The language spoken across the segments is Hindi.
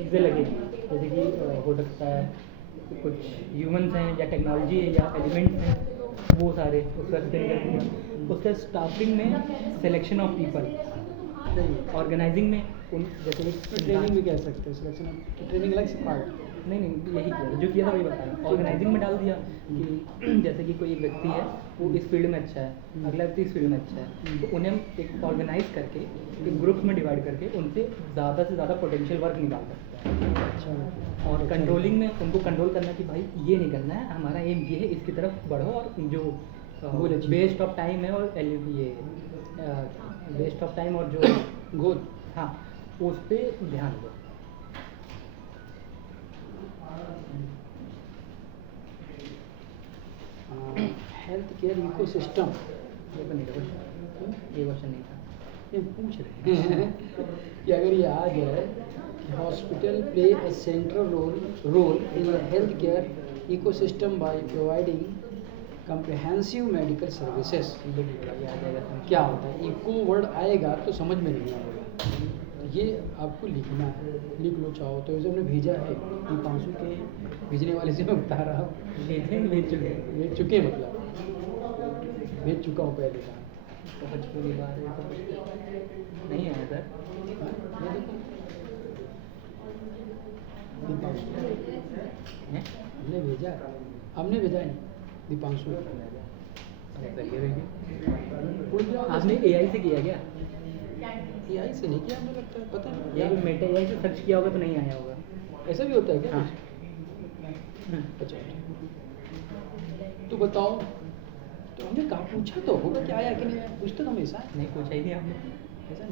चीज़ें लगेगी, जैसे कि हो सकता है कुछ ह्यूमंस हैं या टेक्नोलॉजी है या एलिमेंट्स हैं, वो सारे उसका स्पेंड कर दिया। उसका स्टाफिंग में सिलेक्शन ऑफ पीपल, ऑर्गेनाइजिंग में उन जैसे कि ट्रेनिंग भी कह सकते हैं, सिलेक्शन ट्रेनिंग अलग से पार्ट। नहीं यही किया जो किया था वही बता रहा हूँ। ऑर्गेनाइजिंग में डाल दिया कि जैसे कि कोई एक व्यक्ति है वो इस फील्ड में अच्छा है, अगला व्यक्ति इस फील्ड में अच्छा है, तो उन्हें हम एक ऑर्गेनाइज करके एक ग्रुप्स में डिवाइड करके उनसे ज़्यादा से ज़्यादा पोटेंशियल वर्क निकाल सकते हैं। अच्छा। और कंट्रोलिंग में उनको कंट्रोल करना कि भाई ये नहीं करना है, हमारा एम ये है, इसकी तरफ बढ़ो, और जो वेस्ट ऑफ टाइम है और ये वेस्ट ऑफ टाइम और जो गोल, हाँ, उस पर ध्यान दो। हेल्थ केयर इकोसिस्टम, ये क्वेश्चन नहीं था, ये पूछ रहे हैं कि अगर ये आ जाए कि hospital play a central role in the health care ecosystem by providing comprehensive medical services, क्या होता है? इको वर्ड आएगा तो समझ में नहीं आएगा, ये आपको लिखना है, लिख लो चाहो तो। जैसे हमने भेजा है दीपांशु के भेजने वाले से मैं बता रहा हूँ, भेज चुके मतलब भेज चुका हूँ पहले का। नहीं आया सर, दीपांशु हमने भेजा नहीं दीपांशु। आपने एआई से किया क्या? एआई से नहीं किया, हमें लगता है, पता नहीं या मेटा एआई से सर्च किया होगा तो नहीं आया होगा। ऐसा भी होता है क्या? हाँ। अच्छा, तो बताओ, तो हमने कहा पूछा तो होगा क्या आया कि नहीं आया, पूछते तो हमेशा नहीं पूछा ही नहीं आपने।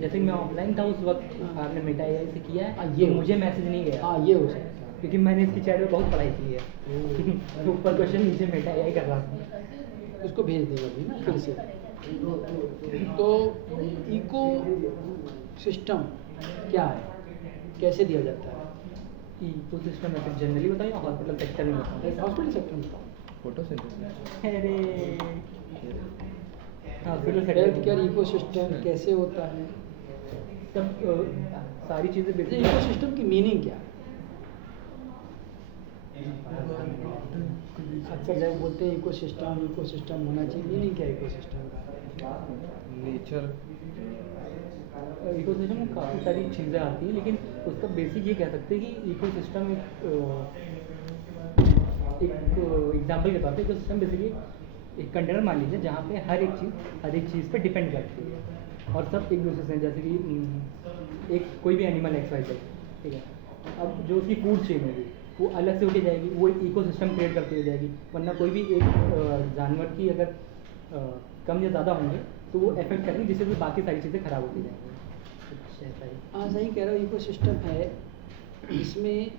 जैसे कि मैं ऑफलाइन था उस वक्त, आपने मेटा एआई से किया है, ये तो मुझे मैसेज नहीं गया। हाँ, ये हो सकता है, क्योंकि मैंने इसकी चैट में बहुत पढ़ाई की है। ऊपर क्वेश्चन नीचे मेटा एआई कर रहा था। उसको भेज देंगे अभी ना फिर से। तो इको सिस्टम क्या है, कैसे दिया जाता है? इको सिस्टम है, फिर जनरली बताओ या हॉस्पिटल सेक्टर में बताओ? हॉस्पिटल सेक्टर में बताओ। फोटोसिंथेसिस। अरे hospital health care ecosystem कैसे होता है? सब सारी चीज़ें इको सिस्टम की मीनिंग क्या है? अक्सर जब बोलते हैं इको सिस्टम होना चाहिए, मीनिंग क्या है इको सिस्टम का? नेचर इको सिस्टम में काफ़ी सारी चीज़ें आती हैं, लेकिन उसका बेसिक ये कह सकते हैं कि इको सिस्टम एक एग्जाम्पल के तौर पे इको सिस्टम बेसिकली एक कंटेनर मान लीजिए जहाँ पे हर एक चीज़ पे डिपेंड करती है, और सब एक दूसरे से, जैसे कि एक कोई भी एनिमल एक्सरसाइज, ठीक है, अब जो उसकी फूड चेन होगी वो अलग से उठी जाएगी, वो एक इकोसिस्टम क्रिएट करती हो जाएगी। वरना कोई भी एक जानवर की अगर कम या ज़्यादा होंगे तो वो इफेक्ट करेंगे, जिससे भी बाकी सारी चीज़ें खराब होती जाएंगी। हाँ, सही कह रहे हो। इको सिस्टम है इसमें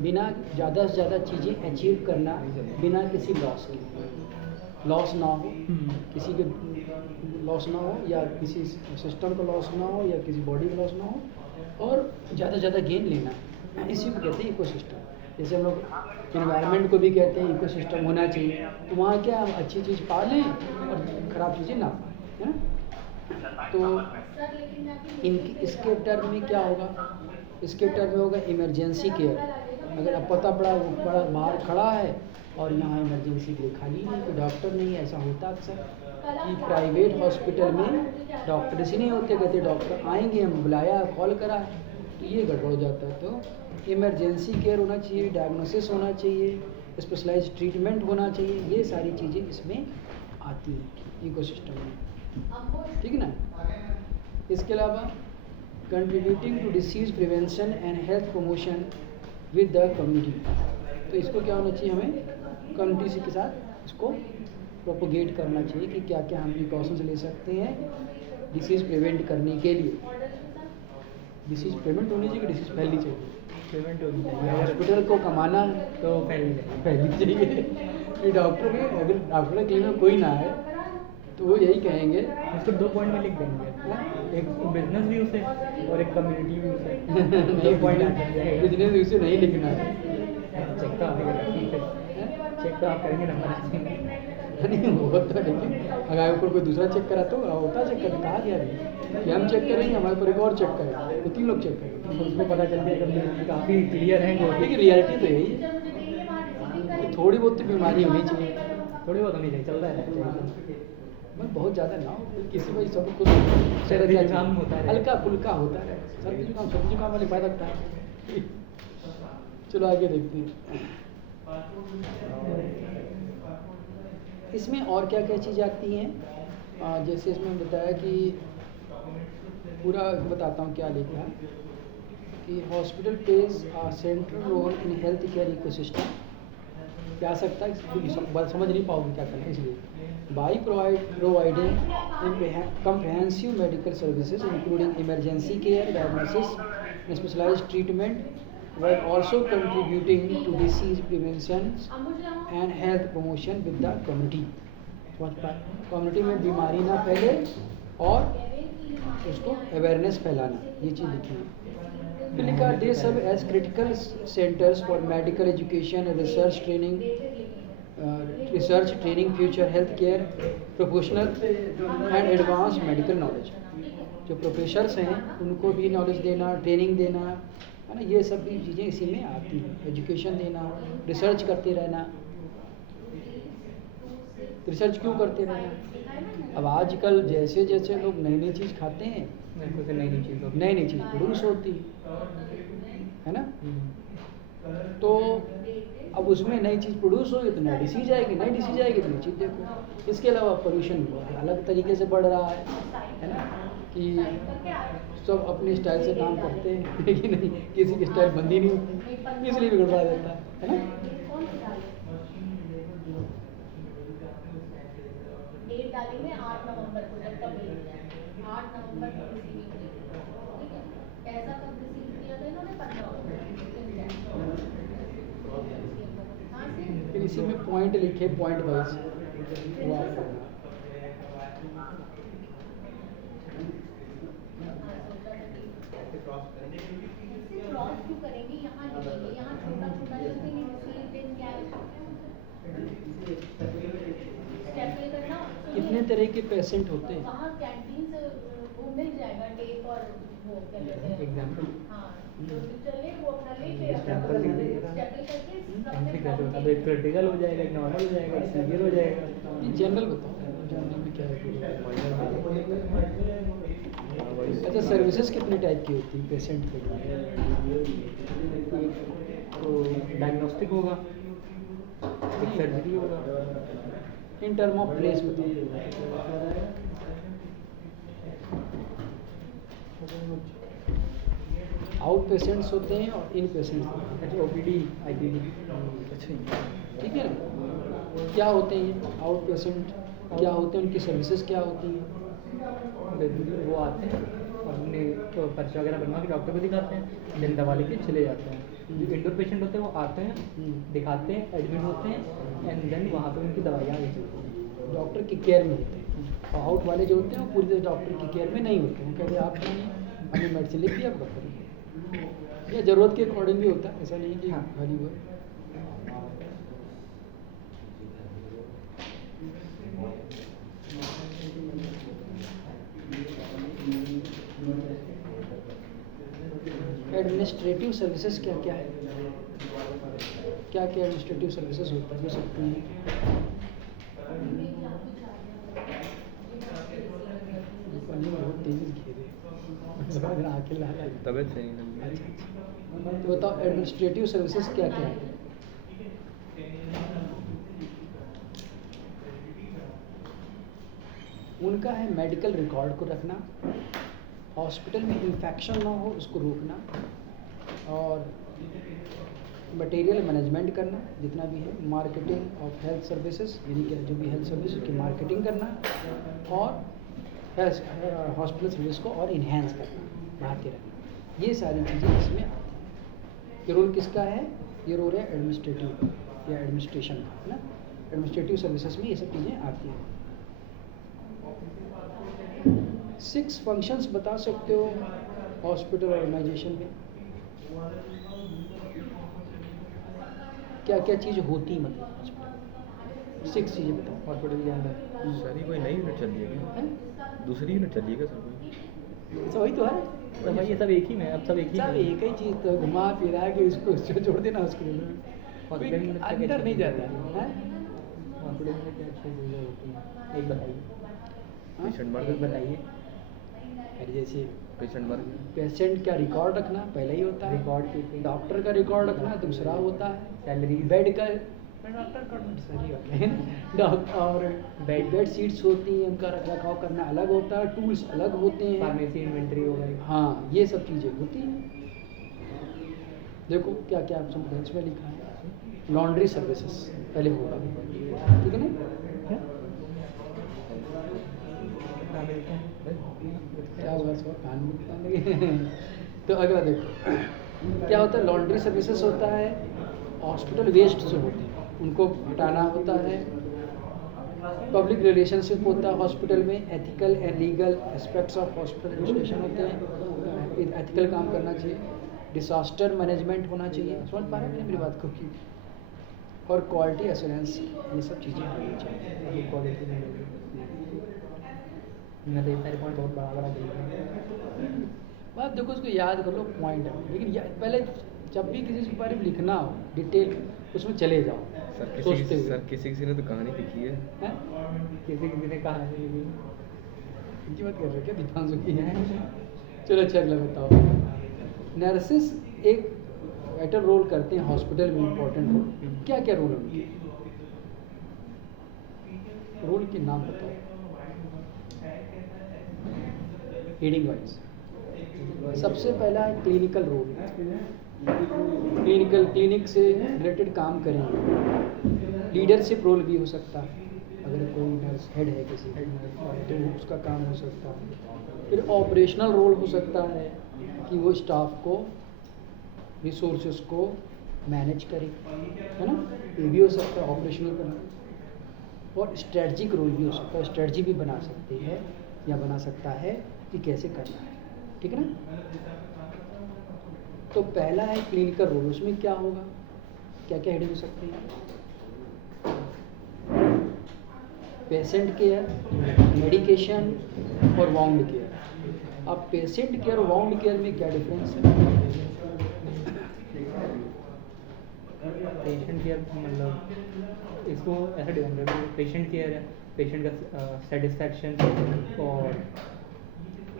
बिना ज़्यादा से ज़्यादा चीज़ें अचीव करना, बिना किसी लॉस ना हो, किसी के लॉस ना हो, या किसी सिस्टम का लॉस ना हो, या किसी बॉडी का लॉस ना हो, और ज़्यादा से ज़्यादा गेन लेना, इसी को कहते हैं इकोसिस्टम। जैसे हम लोग एनवायरनमेंट को भी कहते हैं इकोसिस्टम होना चाहिए, तो वहाँ क्या हम अच्छी चीज़ पा लें और ख़राब चीज़ें ना पाएँ, है ना? तो इसके टर्म में क्या होगा? इसके टर्म में होगा इमरजेंसी केयर। अगर अब पता पड़ा वो बड़ा बाहर खड़ा है और यहाँ इमरजेंसी के लिए खाली नहीं, कोई डॉक्टर नहीं, ऐसा होता अक्सर कि प्राइवेट हॉस्पिटल में डॉक्टर ही नहीं होते, कहते डॉक्टर आएंगे, हम बुलाया, कॉल करा, तो ये गड़बड़ हो जाता है। तो इमरजेंसी केयर होना चाहिए, डायग्नोसिस होना चाहिए, स्पेशलाइज्ड ट्रीटमेंट होना चाहिए, ये सारी चीज़ें इसमें आती हैं इकोसिस्टम में, ठीक है ना? इसके अलावा contributing to disease prevention and health promotion with the community, तो इसको क्या होना चाहिए, हमें कम्युनिटी के साथ इसको प्रोपोगेट करना चाहिए कि क्या क्या हम प्रिकॉशंस ले सकते हैं डिसीज़ प्रिवेंट करने के लिए। डिसीज़ प्रिवेंट होनी चाहिए कि डिसीज़ फैलनी चाहिए? प्रिवेंट होनी चाहिए। हॉस्पिटल को कमाना तो फैलनी चाहिए। ये डॉक्टर के, अगर डॉक्टर के क्लिनिक में कोई ना है तो वो यही कहेंगे, इसको 2 पॉइंट में लिख देंगे, एक बिजनेस व्यू से और एक कम्युनिटी व्यू से। बिजनेस व्यू से नहीं लिखना है। चेक तो आप करेंगे ना, पता नहीं होता, लेकिन अगर ऊपर कोई दूसरा चेक करा तो होता चेक करने, कहा गया नहीं कि हम चेक करेंगे, हमारे ऊपर एक और चेक करेंगे, तो 3 लोग चेक करेंगे। तो उसको पता चल गया कभी काफ़ी क्लियर है वो। लेकिन रियलिटी तो यही है कि थोड़ी बहुत तो बीमारी होनी चाहिए, थोड़ी बहुत होनी चाहिए, चलता है बस बहुत ज़्यादा ना हो, किसी वजह सब कुछ सर्दी जुकाम होता है, हल्का फुल्का होता है, सर्दी जुकाम वाले फायदा होता है। चलो आगे देखते हैं इसमें और क्या क्या चीज़ आती हैं। जैसे इसमें बताया कि पूरा बताता हूँ क्या लिखा है कि hospital plays a central role in health care ecosystem. क्या आ सकता है, समझ नहीं पाओगे क्या करना है, इसलिए by providing comprehensive medical services including emergency care, diagnosis and specialized treatment, while also contributing to disease prevention and health promotion with the community। Community में बीमारी ना फैले और उसको अवेयरनेस फैलाना, ये चीज़ लिखी है। फिर लिखा they serve as critical centres for medical education, research training, future health care professional and advance medical knowledge. जो प्रोफेसर्स हैं उनको भी नॉलेज देना, ट्रेनिंग देना, है ना, ये सब भी चीज़ें इसी में आती हैं। एजुकेशन देना, रिसर्च करते रहना। रिसर्च क्यों करते रहना? अब आजकल जैसे जैसे लोग नई नई चीज़ खाते हैं, नई नई चीज़ प्रोड्यूस होती है ना, तो अब उसमें नई चीज़ प्रोड्यूस होगी तो नई डिसीज आएगी, नई डिसीज आएगी तो नई चीज़ देखो। इसके अलावा पोल्यूशन बहुत अलग तरीके से बढ़ रहा है ना, कि सब अपने स्टाइल से काम करते हैं लेकिन नहीं, किसी की स्टाइल बंदी नहीं होती, इसलिए बिगड़ देता है ना। डेट डालेंगे 8 नवंबर को, जब तक 8 नवंबर को रिसीविंग डेट, ठीक है। ऐसा कब रिसीव किया था इन्होंने? 15 फिर इसी में पॉइंट लिखे, पॉइंट वाइज वो आपको क्रॉस क्यों करेंगे? यहाँ लिखेंगे, यहाँ छोटा छोटा लिखेंगे, रिसीव दिन क्या है, स्टेपल करना। कितने तरह के पेशेंट होते हैं? वहाँ कैंटीन से वो मिल जाएगा टेप और वो क्या कहते हैं, एग्जाम्पल। हाँ, जो चले वो अपना लेके स्टेपल स्टेपल करके अब एक क्रिटिकल हो जाएगा, एक नॉर्मल हो जाएगा, एक सीवियर हो जाएगा। ये जनरल बताओ, जनरल में क्या है? अच्छा, सर्विसेज कितने टाइप की होती है पेशेंट के लिए? तो डायग्नोस्टिक होगा, एक सर्जरी होगा। इन टर्म ऑफ प्लेस बताओ। आउट पेशेंट्स होते हैं और इन पेशेंट्स होते हैं। अच्छा, ओपीडी, आईपीडी। अच्छा, ठीक है ना। क्या होते हैं ये आउट पेशेंट, क्या होते हैं, उनकी सर्विसेज क्या होती हैं? वो आते हैं और अपने तो पर्चा वगैरह बनवा के डॉक्टर को दिखाते हैं, देन दवा लेके चले जाते हैं। जो इंडोर पेशेंट होते हैं वो आते हैं, दिखाते हैं, एडमिट होते हैं, एंड देन वहाँ पे उनकी दवाइयाँ आगे चलती हैं। डॉक्टर की केयर में होते हैं। और आउट वाले जो होते हैं वो पूरी तरह डॉक्टर की केयर में नहीं होते हैं। कहते आप हमें मेडिसिन लिख दिया, आप डॉक्टर, या ज़रूरत के अकॉर्डिंग भी होता है, ऐसा नहीं कि हाँ। खाली हुआ। एडमिनिस्ट्रेटिव सर्विसेज क्या क्या है? क्या क्या एडमिनिस्ट्रेटिव सर्विसेज हो सकती हैं? बहुत तेजी से घेरे आके ला ला। तबीयत सही नहीं। अच्छा, तो बताओ एडमिनिस्ट्रेटिव सर्विसेज क्या क्या है? उनका है मेडिकल रिकॉर्ड को रखना, हॉस्पिटल में इन्फेक्शन ना हो उसको रोकना, और मटेरियल मैनेजमेंट करना जितना भी है, मार्केटिंग ऑफ हेल्थ सर्विसेज यानी कि जो भी हेल्थ सर्विस की मार्केटिंग करना, और हॉस्पिटल सर्विस को और इन्हेंस करना, बढ़ाते रहना। ये सारी चीज़ें इसमें आती हैं। ये रोल किसका है? ये रोल है एडमिनिस्ट्रेटिव या एडमिनिस्ट्रेशन का, है ना। एडमिनिस्ट्रेटिव सर्विसेज में ये सब चीज़ें आती हैं। 6 फंक्शंस बता सकते हो हॉस्पिटल ऑर्गेनाइजेशन में? क्या क्या चीज़ होती मतलब हॉस्पिटल? 6 चीज़ें बताओ। हॉस्पिटल के अंदर सर ये कोई नई यूनिट चल रही है क्या? हैं? दूसरी यूनिट चल रही है क्या सर कोई? तो वही तो है, तो भाई ये सब एक ही में, अब सब एक ही सब में। एक ही चीज़ तो घुमा फिरा के इसको छोड़ देना उसको, कोई हॉस्पिटल में क्या अंदर क्या नहीं चीज़ें जाता होती है। हॉस्पिटल में क्या अच्छी चीज़ें होती हैं, एक बताइए। हाँ? पेशेंट एक मर बताइए। अरे जैसे पेशेंट मर गया। पेशेंट का रिकॉर्ड रखना पहले ही होता है, रिकॉर्ड कीपिंग, डॉक्टर का रिकॉर्ड रखना दूसरा होता है, सैलरी, बेड का डॉक्टर का सही बात है डॉक्टर, और बेड सीट्स होती हैं उनका रख रखाव करना अलग होता है, टूल्स अलग होते हैं। फार्मेसी इन्वेंट्री हो गई। हाँ, ये सब चीज़ें होती हैं। देखो क्या क्या आप सब बेंच में लिखा है, लॉन्ड्री सर्विसेज पहले होगा, ठीक है ना? क्या मिलते हैं? क्या हुआ इसको कान में बताने लगे तो अगला देखो क्या होता है, लॉन्ड्री सर्विसेज होता है, हॉस्पिटल वेस्ट जो होते हैं उनको हटाना होता है, पब्लिक रिलेशनशिप होता है हॉस्पिटल में, ethical and legal aspects of hospital administration होते हैं, एथिकल काम करना चाहिए, डिसास्टर मैनेजमेंट होना चाहिए, समझ पा रहे हैं मेरी बात को की, और क्वालिटी एश्योरेंस, ये सब चीज़ें होनी चाहिए। अभी क्वालिटी नहीं होगी। मैं तो ये सारे पॉइंट बहुत बड़ा बड़ा देख रहा हूँ। बात देखो, उसको याद कर लो पॉइंट है, लेकिन पहले जब भी किसी के बारे में लिखना हो डिटेल उसमें चले जाओ सोचते हुए। किसी ने तो कहानी लिखी है। हैं? किसी ने कहा है कि इनकी बात कर रहे हो क्या, दीपांशु की है? चलो अच्छा अगला बताओ। नर्सेस एक वाइटल रोल करते हैं हॉस्पिटल में, इम्पोर्टेंट रोल, क्या क्या रोल है उनके, रोल के नाम बताओ रीडिंग वाइज। सबसे पहला है क्लिनिकल रोल, क्लिनिक से रिलेटेड काम करेंगे। लीडरशिप रोल भी हो सकता है, अगर कोई नर्स हेड है किसी तो उसका काम हो सकता है। फिर ऑपरेशनल रोल हो सकता है कि वो स्टाफ को, रिसोर्सेज को मैनेज करे, है ना, ये भी हो सकता है ऑपरेशनल करना। और स्ट्रेटजिक रोल भी हो सकता है, स्ट्रेटजी भी बना सकती है या बना सकता है कि कैसे करना है, ठीक है ना। तो पहला है क्लिनिकल रोल, उसमें क्या होगा, क्या क्या हेडिंग हो सकती है, पेशेंट केयर, मेडिकेशन और वाउंड केयर। अब पेशेंट केयर और वाउंड केयर में क्या डिफरेंस है? पेशेंट केयर मतलब इसको ऐसा डिवाइड कर दो, पेशेंट केयर है पेशेंट का सेटिस्फैक्शन और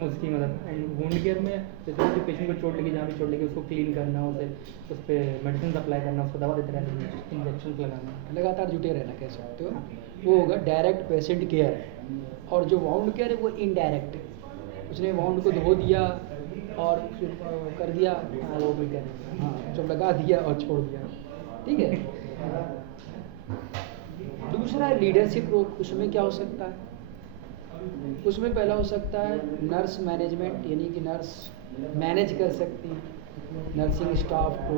उसकी मतलब, एंड वुंड केयर में जैसे जो पेशेंट को चोट लगी, जहाँ भी चोट लगी उसको क्लीन करना, उसे उस पर मेडिसिन अप्लाई करना, उसको दवा देते रहना, इंजेक्शन लगाना, लगातार जुटे रहना कह सकते हो, वो होगा डायरेक्ट पेशेंट केयर। और जो वाउंड केयर है वो इनडायरेक्ट है, उसने वाउंड को धो दिया और फिर कर दिया, वो भी करें। हाँ जब लगा दिया और छोड़ दिया, ठीक है। दूसरा है लीडरशिप रोल, उसमें क्या हो सकता है, उसमें पहला हो सकता है नर्स मैनेजमेंट, यानी कि नर्स मैनेज कर सकती हैं, नर्सिंग स्टाफ को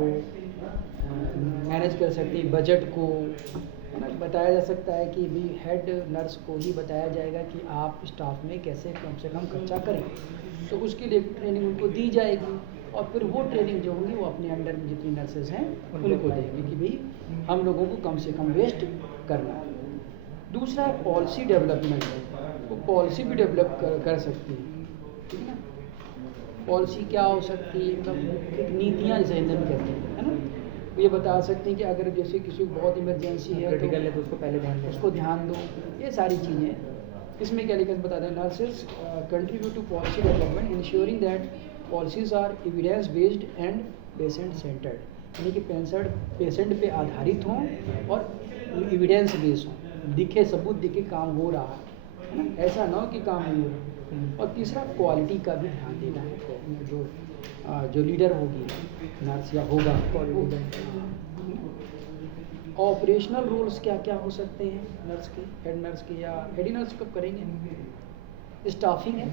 मैनेज कर सकती है, बजट को, है ना, बताया जा सकता है कि भी हेड नर्स को ही बताया जाएगा कि आप स्टाफ में कैसे कम से कम खर्चा करें, तो उसके लिए ट्रेनिंग उनको दी जाएगी, और फिर वो ट्रेनिंग जो होंगी वो अपने अंडर में जितनी नर्सेज हैं उनको देंगे कि भाई हम लोगों को कम से कम वेस्ट करना है। दूसरा है पॉलिसी डेवलपमेंट, वो पॉलिसी भी डेवलप कर सकती है, ठीक है ना। पॉलिसी क्या हो सकती है, मतलब एक नीतियाँ जैसे हिंदी में कहते हैं, है ना, वो ये बता सकते हैं कि अगर जैसे किसी को बहुत इमरजेंसी है क्रिटिकल है तो उसको पहले ध्यान दो, उसको ध्यान दो, ये सारी चीज़ें। इसमें क्या लिखा है बता दें, nurses contribute to policy development ensuring that policies are evidence based and patient centred, यानी कि पेशेंट पे आधारित हों और एविडेंस बेस्ड हों, दिखे सबूत दिखे काम हो रहा है ना, ऐसा ना हो कि काम नहीं हो रहा। और तीसरा क्वालिटी का भी ध्यान देना है, जो लीडर होगी नर्स या होगा। ऑपरेशनल रोल्स क्या क्या हो सकते हैं नर्स के, हेड नर्स के या हेड नर्स कब करेंगे। स्टाफिंग है,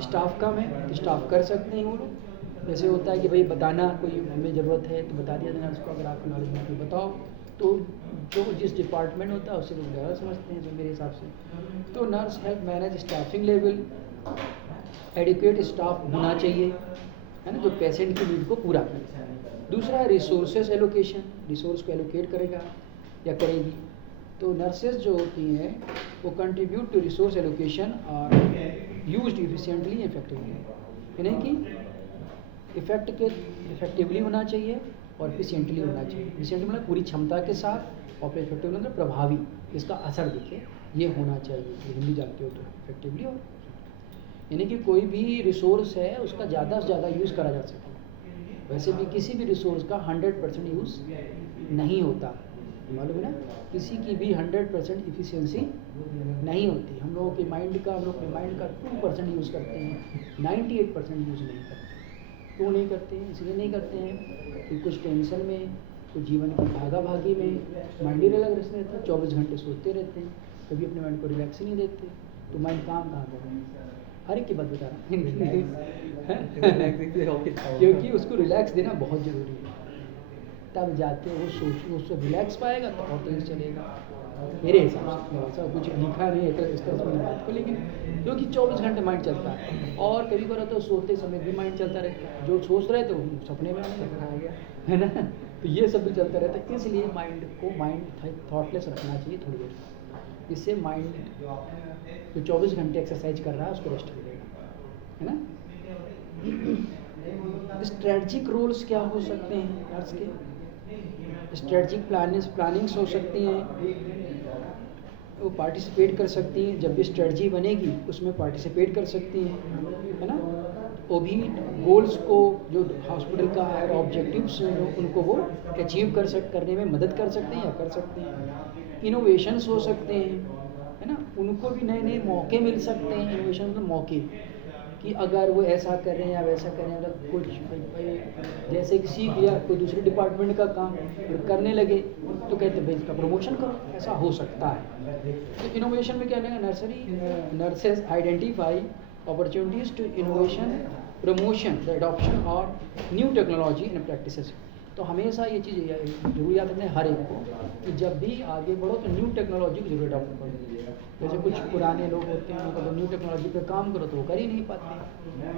स्टाफ कम है तो स्टाफ कर सकते हैं वो लोग, जैसे होता है कि भाई बताना कोई हमें ज़रूरत है तो बता दिया नर्स को, अगर आपको नॉलेज में तो बताओ, तो जो जिस डिपार्टमेंट होता है उससे लोग ज़्यादा समझते हैं जो मेरे हिसाब से। तो nurse help manage staffing level, adequate staff होना चाहिए, है ना, जो पेशेंट की नीड को पूरा करे। दूसरा है रिसोर्सेज एलोकेशन, रिसोर्स को एलोकेट करेगा या करेगी। तो नर्सेज जो होती हैं वो कंट्रीब्यूट टू रिसोर्स एलोकेशन और यूज्ड इफिशिएंटली इफेक्टिवली, यानी कि इफेक्टिवली होना चाहिए और एफिशिएंटली होना चाहिए। एफिशिएंटली मतलब पूरी क्षमता के साथ और इफेक्टिवली मतलब प्रभावी, इसका असर दिखे, ये होना चाहिए। तो हिंदी जानते हो तो इफेक्टिवली हो, यानी कि कोई भी रिसोर्स है उसका ज़्यादा से ज़्यादा यूज़ करा जा सके। वैसे भी किसी भी रिसोर्स का 100% यूज़ नहीं होता, मालूम है ना, किसी की भी 100% इफिशियंसी नहीं होती। हम लोग अपने माइंड का 2% यूज़ करते हैं, 98% यूज़ नहीं करते। क्यों नहीं करते हैं? इसलिए नहीं करते हैं कि कुछ टेंशन में, कुछ जीवन की भागा भागी में माइंड ही अलग रहता है, 24 घंटे सोचते रहते हैं, कभी अपने माइंड को रिलैक्स ही नहीं देते। तो माइंड काम कहाँ कर रहे हैं? हर एक की बात बता रहा हूँ क्योंकि उसको रिलैक्स देना बहुत ज़रूरी है। तब जाके वो सोच उससे रिलैक्स पाएगा तो और तेज चलेगा, मेरे हिसाब से। ऐसा कुछ लिखा नहीं है इसका बात को, लेकिन क्योंकि 24 घंटे माइंड चलता है और कभी कभी तो सोते समय भी माइंड चलता रहता है। जो सोच रहे थे वो सपने में आ गया, है ना, तो ये सब भी चलता रहता है। इसलिए माइंड थॉटलेस रखना चाहिए थोड़ी देर, इससे माइंड जो 24 घंटे एक्सरसाइज कर रहा है उसको रेस्ट मिलेगा, है ना। स्ट्रेटजिक रोल्स क्या हो सकते हैं नर्स के? स्ट्रेटजिक प्लानिंग्स हो सकती हैं, वो पार्टिसिपेट कर सकती हैं। जब भी स्ट्रेटजी बनेगी उसमें पार्टिसिपेट कर सकती हैं, है ना। वो भी गोल्स को, जो हॉस्पिटल का है ऑब्जेक्टिव्स उनको वो अचीव करने में मदद कर सकते हैं या कर सकते हैं। इनोवेशंस हो सकते हैं, है ना, उनको भी नए नए मौके मिल सकते हैं। इनोवेशन मतलब मौके, कि अगर वो ऐसा कर रहे हैं या वैसा कर रहे हैं, अगर कुछ जैसे कि सीख लिया कोई दूसरे डिपार्टमेंट का काम फिर करने लगे तो कहते हैं भाई इसका प्रमोशन करो, ऐसा हो सकता है। तो इनोवेशन में क्या लेगा, nurses identify opportunities to innovation, promotion, the adoption और न्यू टेक्नोलॉजी इन प्रैक्टिसेस। तो हमेशा ये चीज़ जरूर याद रखना है हर एक को, कि जब भी आगे बढ़ो तो न्यू टेक्नोलॉजी को जरूर अडॉप्ट करो। जैसे कुछ पुराने लोग होते हैं, उनको न्यू टेक्नोलॉजी पे काम करो तो वो कर ही नहीं पाते,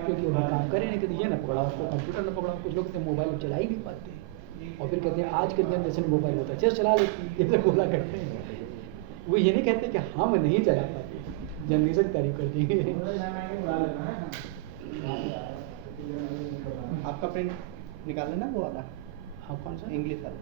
क्योंकि वो काम कर ही नहीं, कहते ये ना पकड़ाओ उसको, कंप्यूटर ना पकड़ाओ। कुछ लोग तो मोबाइल चला ही नहीं पाते और फिर कहते हैं आज के जनरेशन मोबाइल होता है चल चला लेते हैं, ये सब बोला करते हैं। वो ये नहीं कहते कि हम नहीं चला पाते, जनरेशन तारीफ कर देंगे। आपका प्रिंट निकालना ना वो वाला, हाँ कौन सा? इंग्लिश वाला।